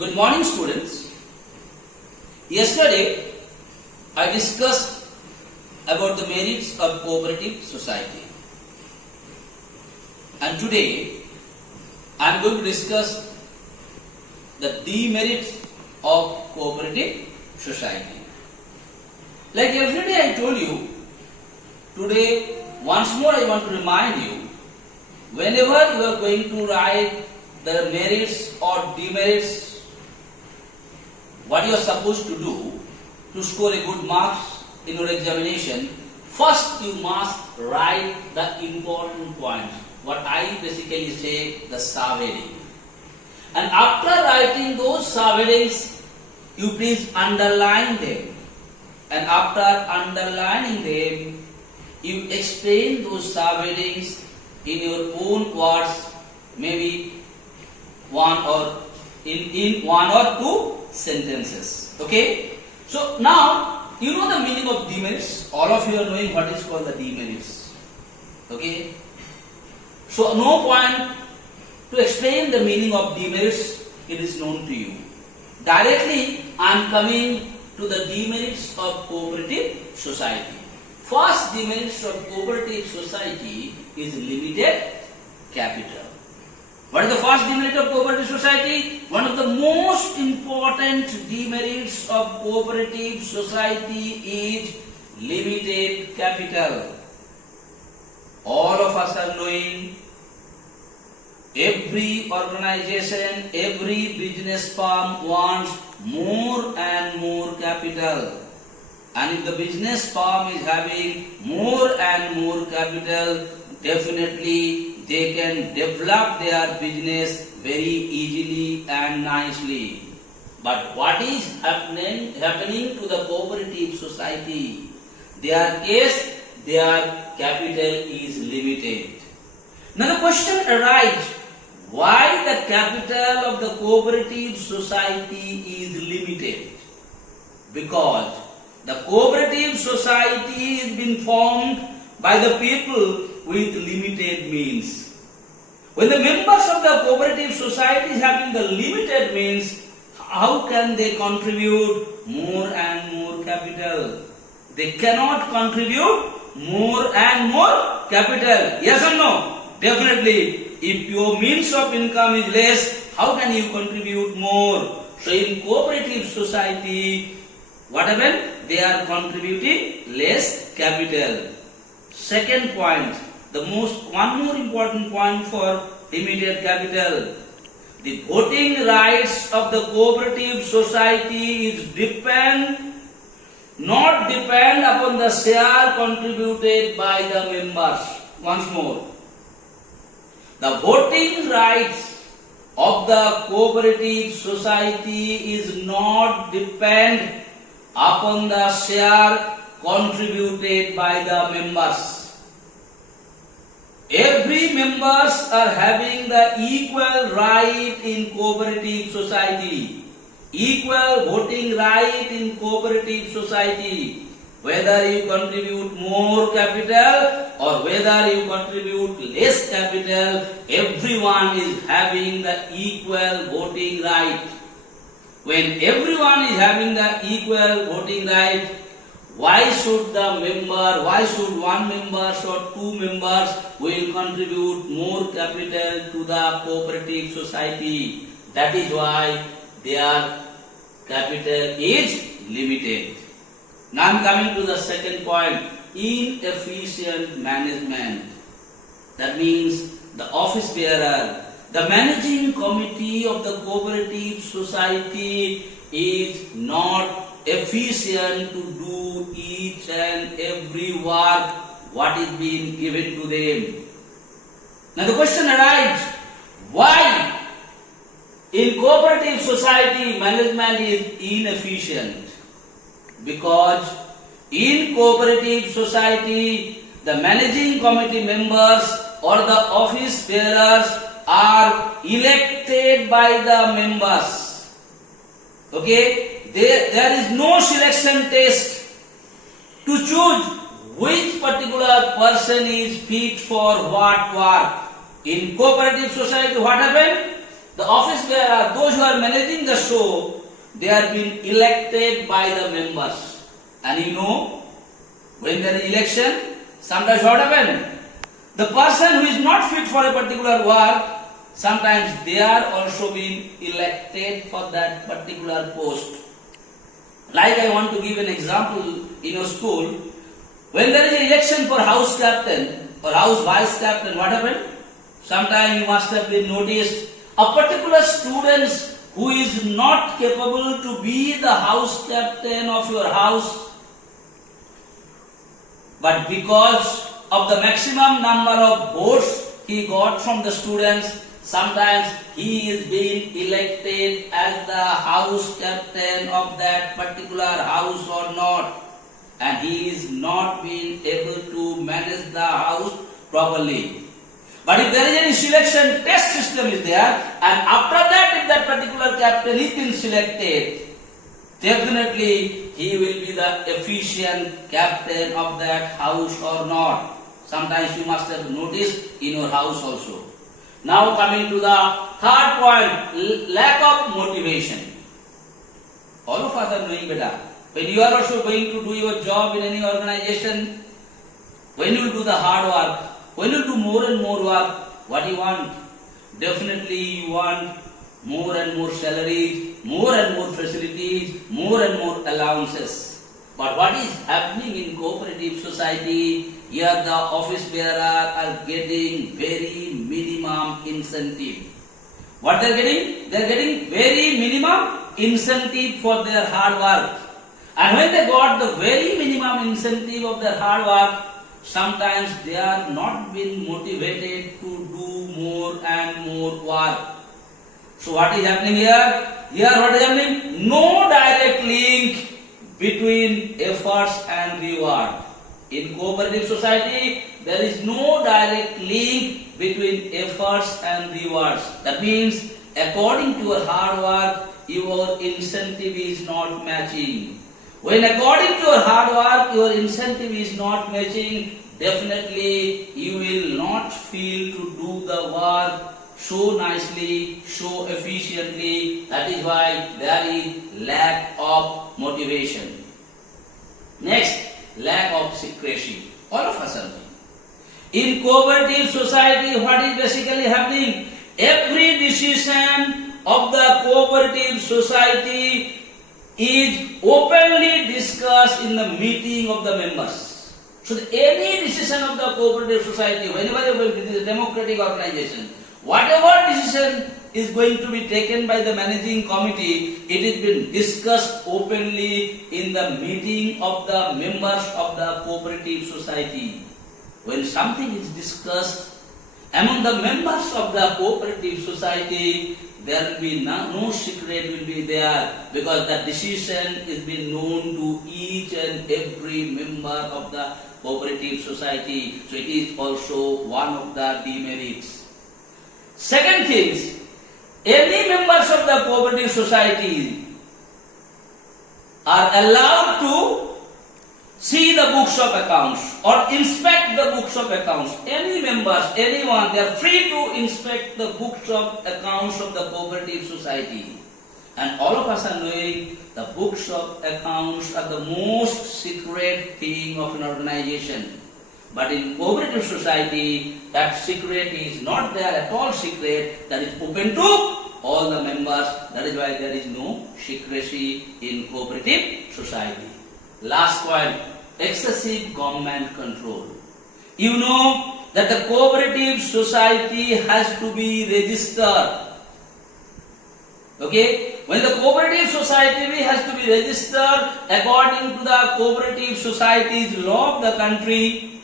Good morning, students. Yesterday, I discussed about the merits of cooperative society. And today, I am going to discuss the demerits of cooperative society. Like yesterday I told you, today once more I want to remind you, whenever you are going to write the merits or demerits, what you are supposed to do to score a good marks in your examination, first you must write the important points. What I basically say, the subheading. And after writing those subheadings, you please underline them. And after underlining them, you explain those subheadings in your own words, maybe one or two sentences. Okay? So now you know the meaning of demerits. All of you are knowing what is called the demerits. Okay? So no point to explain the meaning of demerits, it is known to you. Directly I am coming to the demerits of cooperative society. First demerits of cooperative society is limited capital. What is the first demerit of cooperative society? One of the most important demerits of cooperative society is limited capital. All of us are knowing, every organization, every business firm wants more and more capital. And if the business firm is having more and more capital, definitely they can develop their business very easily and nicely. But what is happening to the cooperative society? Their case, their capital is limited. Now the question arises, why the capital of the cooperative society is limited? Because the cooperative society has been formed by the people with limited means. When the members of the cooperative society is having the limited means, how can they contribute more and more capital? They cannot contribute more and more capital. Yes or no? Definitely. If your means of income is less, how can you contribute more? So in cooperative society, what happened? They are contributing less capital. Second point, one more important point for immediate capital. The voting rights of the cooperative society is not depend upon the share contributed by the members. Once more, the voting rights of the cooperative society is not depend upon the share contributed by the members. Every members are having the equal right in cooperative society. Equal voting right in cooperative society. Whether you contribute more capital or whether you contribute less capital, everyone is having the equal voting right. When everyone is having the equal voting right, why should one member or two members will contribute more capital to the cooperative society? That is why their capital is limited. Now I am coming to the second point, inefficient management. That means the office bearer, the managing committee of the cooperative society is not efficient to do each and every work what is being given to them. Now the question arises, why in cooperative society management is inefficient? Because in cooperative society the managing committee members or the office bearers are elected by the members. Okay? There is no selection test to choose which particular person is fit for what work. In cooperative society, what happened? The office bearer, those who are managing the show, they are being elected by the members. And you know, when there is election, sometimes what happens? The person who is not fit for a particular work, sometimes they are also being elected for that particular post. Like I want to give an example in your school. When there is an election for house captain or house vice captain, what happens? Sometimes you must have been noticed a particular student who is not capable to be the house captain of your house, but because of the maximum number of votes he got from the students, sometimes he is being elected as the house captain of that particular house or not, and he is not being able to manage the house properly. But if there is any selection test system is there, and after that if that particular captain is been selected, definitely he will be the efficient captain of that house or not. Sometimes you must have noticed in your house also. Now coming to the third point, lack of motivation. All of us are knowing better. When you are also going to do your job in any organization, when you do the hard work, when you do more and more work, what do you want? Definitely you want more and more salaries, more and more facilities, more and more allowances. But what is happening in cooperative society? Here the office bearer are getting very minimum incentive. What they are getting? They are getting very minimum incentive for their hard work. And when they got the very minimum incentive of their hard work, sometimes they are not being motivated to do more and more work. So what is happening here? Here what is happening? No direct link between efforts and reward. In cooperative society, there is no direct link between efforts and rewards. That means, according to your hard work, your incentive is not matching. When according to your hard work, your incentive is not matching, definitely you will not feel to do the work so nicely, so efficiently. That is why there is lack of motivation. Next, lack of secrecy. All of us are doing. In cooperative society, what is basically happening? Every decision of the cooperative society is openly discussed in the meeting of the members. So any decision of the cooperative society, whenever it is a democratic organization, whatever decision is going to be taken by the managing committee, it is been discussed openly in the meeting of the members of the cooperative society. When something is discussed among the members of the cooperative society, there will be no secret will be there, because the decision is being known to each and every member of the cooperative society. So it is also one of the demerits. Second thing, any members of the cooperative society are allowed to see the books of accounts or inspect the books of accounts. Any members, anyone, they are free to inspect the books of accounts of the cooperative society. And all of us are knowing the books of accounts are the most secret thing of an organization. But in cooperative society, that secret is not there at all secret, that is open to all the members. That is why there is no secrecy in cooperative society. Last point, excessive government control. You know that the cooperative society has to be registered. Okay? When the cooperative society has to be registered according to the cooperative society's law of the country.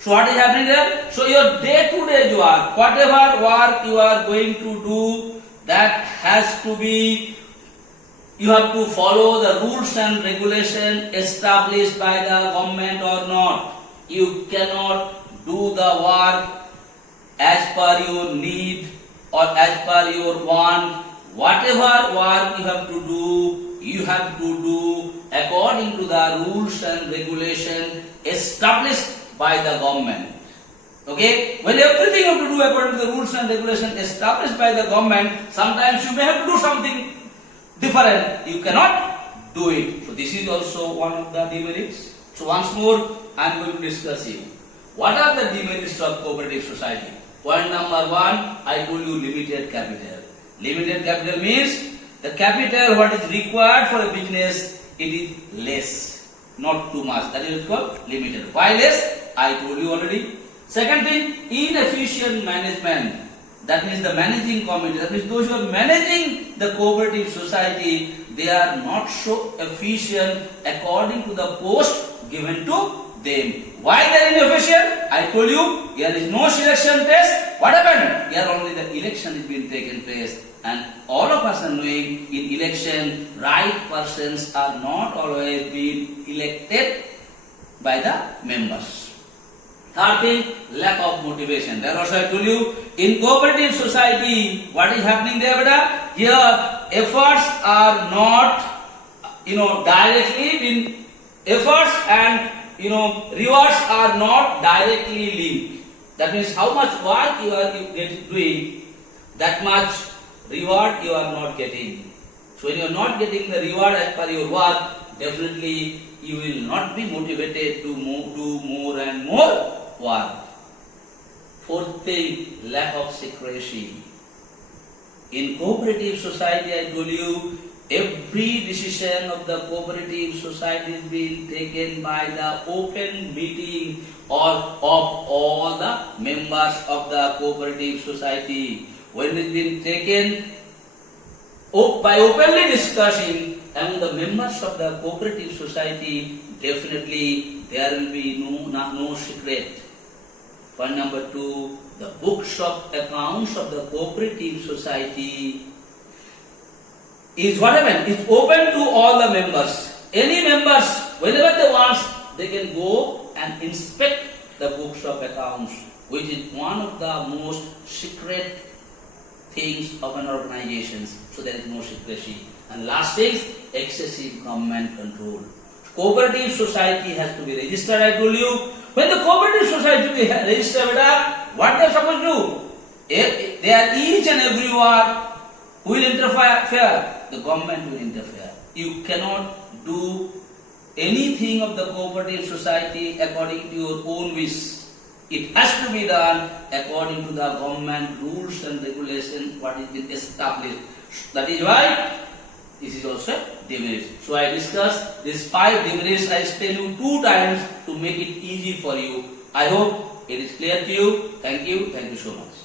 So what is happening there? So your day-to-day work, whatever work you are going to do, that has to be, you have to follow the rules and regulations established by the government or not. You cannot do the work as per your need or as per your want. Whatever work you have to do according to the rules and regulations established by the government. Okay, when everything you have to do according to the rules and regulations established by the government, sometimes you may have to do something different. You cannot do it. So this is also one of the demerits. So once more, I am going to discuss you. What are the demerits of cooperative society? Point number one, I told you limited capital. Limited capital means the capital what is required for a business, it is less, not too much. That is called limited. Why less? I told you already. Second thing, inefficient management. That means the managing committee, that means those who are managing the cooperative society, they are not so efficient according to the post given to them. Why they are inefficient? I told you, here is no selection test. What happened? Here only the election is being taken place. And all of us are knowing in election, right persons are not always being elected by the members. Third thing, lack of motivation. That also I told you, in cooperative society, what is happening there, beta? Here, efforts are not, directly in efforts and, rewards are not directly linked. That means how much work you are doing, that much reward you are not getting. So when you are not getting the reward as per your work, definitely you will not be motivated to do more and more work. Fourth thing, lack of secrecy. In cooperative society, I told you, every decision of the cooperative society is being taken by the open meeting or of all the members of the cooperative society. When it is being taken by openly discussing among the members of the cooperative society, definitely there will be no secret. Point number two, the books of accounts of the cooperative society is what happened? It's open to all the members. Any members, whenever they want, they can go and inspect the books of accounts, which is one of the most secret things of an organization. So there is no secrecy. And last is excessive government control. Cooperative society has to be registered, I told you. When the cooperative society be registered, what they are supposed to do? They are each and every one who will interfere. The government will interfere. You cannot do anything of the cooperative society according to your own wish. It has to be done according to the government rules and regulations what is been established. That is why this is also demerits. So I discussed these 5 demerits. I explained you 2 times to make it easy for you. I hope it is clear to you. Thank you. Thank you so much.